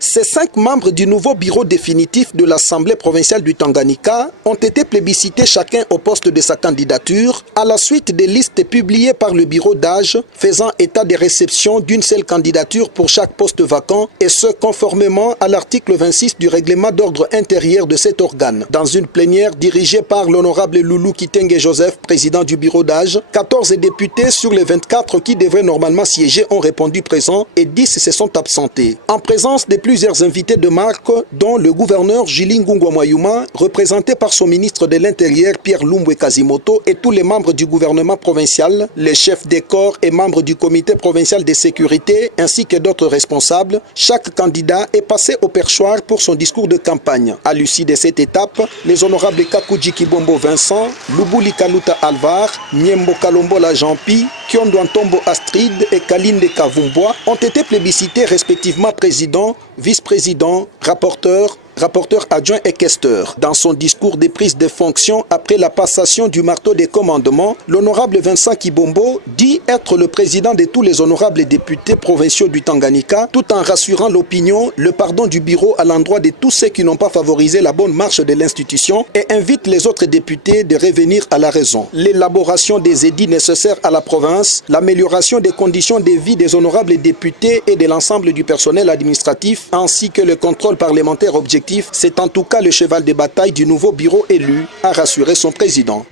Ces 5 membres du nouveau bureau définitif de l'Assemblée provinciale du Tanganyika ont été plébiscités chacun au poste de sa candidature à la suite des listes publiées par le bureau d'âge faisant état des réceptions d'une seule candidature pour chaque poste vacant et ce conformément à l'article 26 du règlement d'ordre intérieur de cet organe. Dans une plénière dirigée par l'honorable Loulou Kitenge Joseph, président du bureau d'âge, 14 députés sur les 24 qui devraient normalement siéger ont répondu présent et 10 se sont absentés. En présence de plusieurs invités de marque, dont le gouverneur Julie Ngungwa Mwayuma, représenté par son ministre de l'Intérieur Pierre Lumbwe Kazimoto et tous les membres du gouvernement provincial, les chefs des corps et membres du comité provincial de sécurité ainsi que d'autres responsables, chaque candidat est passé au perchoir pour son discours de campagne. À l'issue de cette étape, les honorables Kakuji Kibombo Vincent, Lubuli Kaluta Alvar, Nyembo Kalombola Jean-Pi, Kiondo Antombo Astrid et Kalinde Kavumboa ont été plébiscités respectivement président, vice-président, rapporteur adjoint et questeur. Dans son discours de prise de fonction après la passation du marteau des commandements, l'honorable Vincent Kibombo dit être le président de tous les honorables députés provinciaux du Tanganyika, tout en rassurant l'opinion, le pardon du bureau à l'endroit de tous ceux qui n'ont pas favorisé la bonne marche de l'institution et invite les autres députés de revenir à la raison. L'élaboration des édits nécessaires à la province, l'amélioration des conditions de vie des honorables députés et de l'ensemble du personnel administratif, ainsi que le contrôle parlementaire objectif, c'est en tout cas le cheval de bataille du nouveau bureau élu, a rassuré son président.